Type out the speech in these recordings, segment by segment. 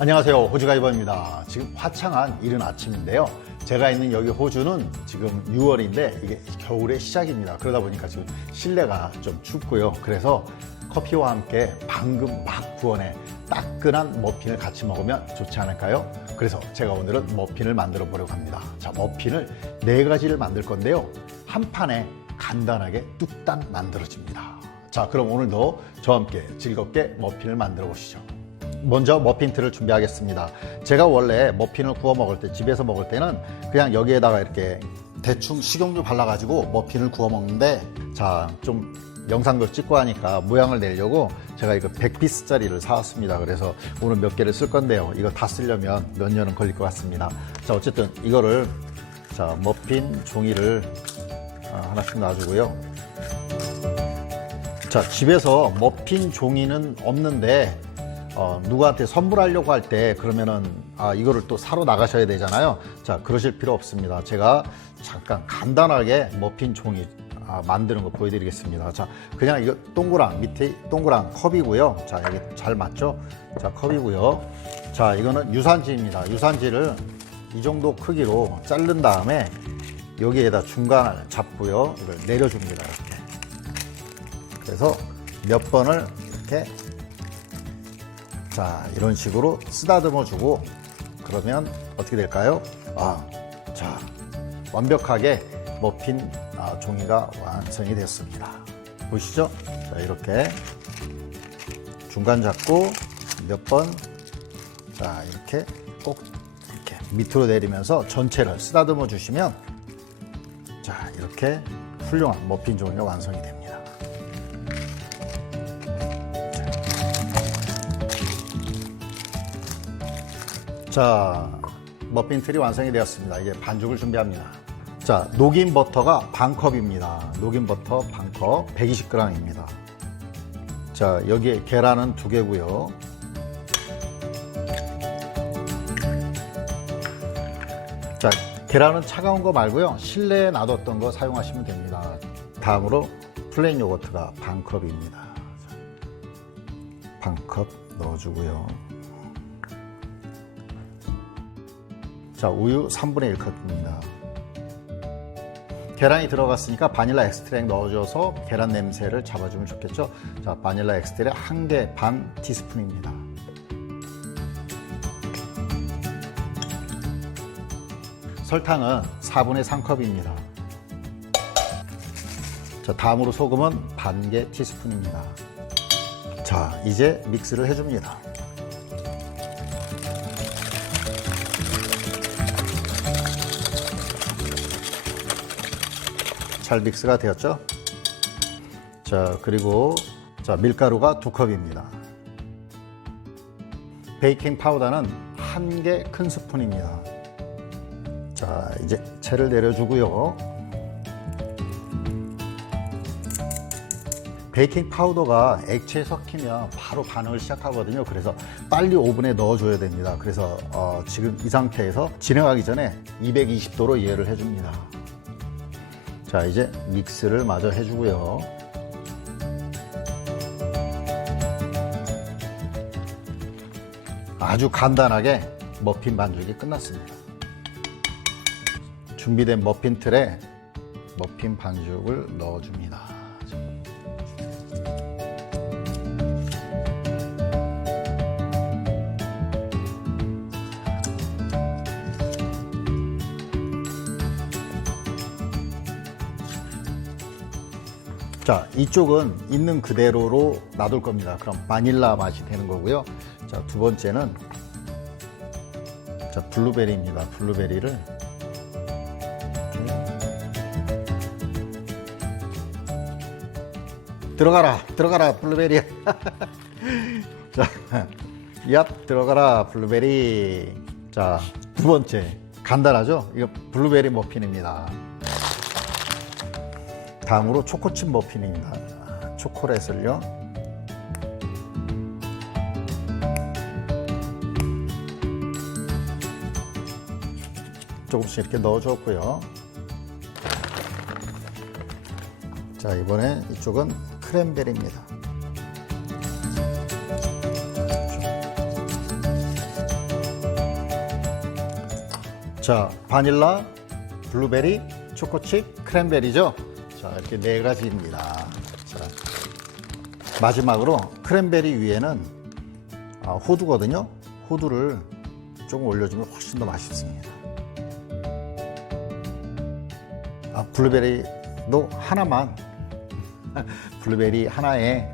안녕하세요. 호주가이버입니다. 지금 화창한 이른 아침인데요. 제가 있는 여기 호주는 지금 6월인데 이게 겨울의 시작입니다. 그러다 보니까 지금 실내가 좀 춥고요. 그래서 커피와 함께 방금 막 구워낸 따끈한 머핀을 같이 먹으면 좋지 않을까요? 그래서 제가 오늘은 머핀을 만들어 보려고 합니다. 자, 머핀을 4가지를 만들 건데요. 한 판에 간단하게 뚝딱 만들어집니다. 자, 그럼 오늘도 저와 함께 즐겁게 머핀을 만들어 보시죠. 먼저 머핀 틀을 준비하겠습니다. 제가 원래 머핀을 구워 먹을 때, 집에서 먹을 때는 그냥 여기에다가 이렇게 대충 식용유 발라가지고 머핀을 구워 먹는데, 자, 좀 영상도 찍고 하니까 모양을 내려고 제가 이거 100피스짜리를 사왔습니다. 그래서 오늘 몇 개를 쓸 건데요. 이거 다 쓰려면 몇 년은 걸릴 것 같습니다. 자, 어쨌든 이거를, 자, 머핀 종이를 하나씩 놔주고요. 자, 집에서 머핀 종이는 없는데 누구한테 선물하려고 할 때 그러면은 이거를 또 사러 나가셔야 되잖아요. 자, 그러실 필요 없습니다. 제가 잠깐 간단하게 머핀 종이 만드는 거 보여드리겠습니다. 자, 그냥 이거 동그랑 밑에 동그랑 컵이고요. 자, 여기 잘 맞죠? 자, 컵이고요. 자, 이거는 유산지입니다. 유산지를 이 정도 크기로 자른 다음에 여기에다 중간을 잡고요. 이걸 내려줍니다. 이렇게. 그래서 몇 번을 이렇게, 자, 이런 식으로 쓰다듬어 주고 그러면 어떻게 될까요? 자, 완벽하게 머핀 종이가 완성이 됐습니다. 보시죠? 자, 이렇게 중간 잡고 몇 번, 자, 이렇게 꼭 이렇게 밑으로 내리면서 전체를 쓰다듬어 주시면, 자, 이렇게 훌륭한 머핀 종이가 완성이 됩니다. 자, 머핀 틀이 완성이 되었습니다. 이제 반죽을 준비합니다. 자, 녹인 버터가 반컵입니다. 녹인 버터 반컵, 120g입니다. 자, 여기에 계란은 2개고요. 자, 계란은 차가운 거 말고요. 실내에 놔뒀던 거 사용하시면 됩니다. 다음으로 플레인 요거트가 반컵입니다. 반컵 넣어주고요. 자, 우유 3분의 1컵입니다. 계란이 들어갔으니까 바닐라 엑스트랙 넣어줘서 계란 냄새를 잡아주면 좋겠죠. 자, 바닐라 엑스트랙 1개 반 티스푼입니다. 설탕은 4분의 3컵입니다. 자, 다음으로 소금은 반개 티스푼입니다. 자, 이제 믹스를 해줍니다. 잘 믹스가 되었죠? 자, 그리고 자, 밀가루가 2컵입니다. 베이킹 파우더는 1개 큰 스푼입니다. 자, 이제 채를 내려주고요. 베이킹 파우더가 액체에 섞이면 바로 반응을 시작하거든요. 그래서 빨리 오븐에 넣어줘야 됩니다. 그래서 지금 이 상태에서 진행하기 전에 220도로 이해를 해줍니다. 자, 이제 믹스를 마저 해주고요. 아주 간단하게 머핀 반죽이 끝났습니다. 준비된 머핀 틀에 머핀 반죽을 넣어줍니다. 자, 이쪽은 있는 그대로로 놔둘 겁니다. 그럼 바닐라 맛이 되는 거고요. 자, 두 번째는, 자, 블루베리입니다. 블루베리를 들어가라 블루베리. 자, 얍, 들어가라 블루베리. 자, 두 번째 간단하죠? 이거 블루베리 머핀입니다. 다음으로 초코칩 머핀입니다. 초콜릿을요. 조금씩 이렇게 넣어줬고요. 자, 이번에 이쪽은 크랜베리입니다. 자, 바닐라, 블루베리, 초코칩, 크랜베리죠. 자, 이렇게 네 가지입니다. 자, 마지막으로 크랜베리 위에는 호두거든요. 호두를 조금 올려주면 훨씬 더 맛있습니다. 블루베리도 하나만, 블루베리 하나에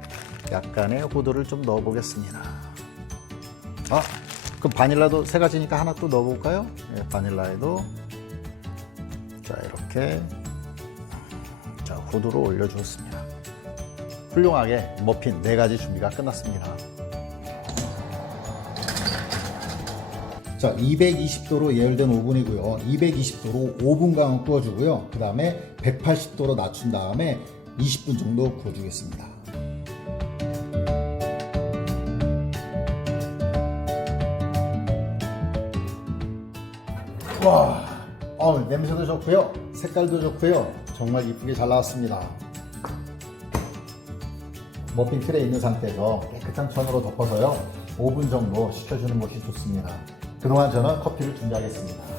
약간의 호두를 좀 넣어 보겠습니다. 그럼 바닐라도 세 가지니까 하나 또 넣어 볼까요? 네, 바닐라에도 자, 이렇게 자, 호두를 올려 주었습니다. 훌륭하게 머핀 네 가지 준비가 끝났습니다. 자, 220도로 예열된 오븐이고요. 220도로 5분간 구워주고요. 그 다음에 180도로 낮춘 다음에 20분 정도 구워주겠습니다. 와, 냄새도 좋고요. 색깔도 좋고요. 정말 이쁘게 잘 나왔습니다. 머핀 틀에 있는 상태에서 깨끗한 천으로 덮어서요. 5분 정도 식혀주는 것이 좋습니다. 그동안 저는 커피를 준비하겠습니다.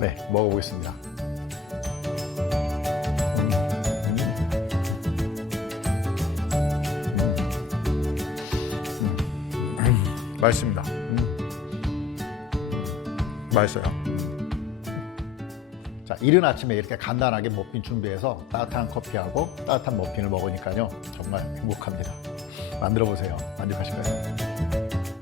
네, 먹어보겠습니다. 맛있습니다. 맛있어요. 자, 이른 아침에 이렇게 간단하게 머핀 준비해서 따뜻한 커피하고 따뜻한 머핀을 먹으니까요, 정말 행복합니다. 만들어 보세요. 만족하실까요?